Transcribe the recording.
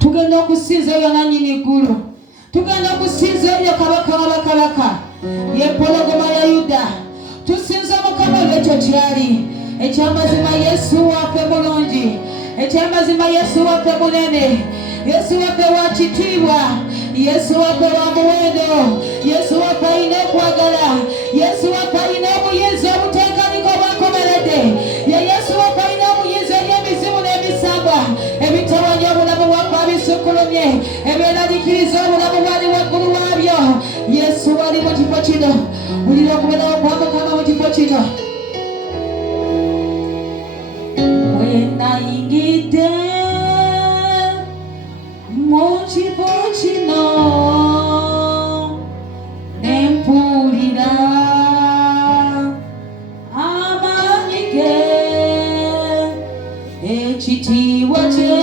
tugenda okusinza oyo nannyini ggulu, tugenda okusinza oyo kabaka w'abakalaka, ye mpologoma ya Yuda. Tusinza Mukama olw'ekyo kyali. Ekyamazima Yesu waffe mulungi, ekyamazima Yesu waffe munene, Yesu waffe wa kitiibwa, Yesu waffe wa muwendo, Yesu waffe alina okwagala, Yesu waffe alina obuyinza obuteekaliko obwakomeredde, ye Yesu waffe alina obuyinza eri emizimu n'emisambwa ebitawanya obulamu bwaffe abisukkulumye, ebyeraliikiriza obulamu bwali waggulu waabyo. Yesu wali mu kifo kino, wulira okubeerawo kwa Mukama mu kifo kino. Nayingidde mu kifo kino ne mpulira amaanyi ge, ekitiibwa kye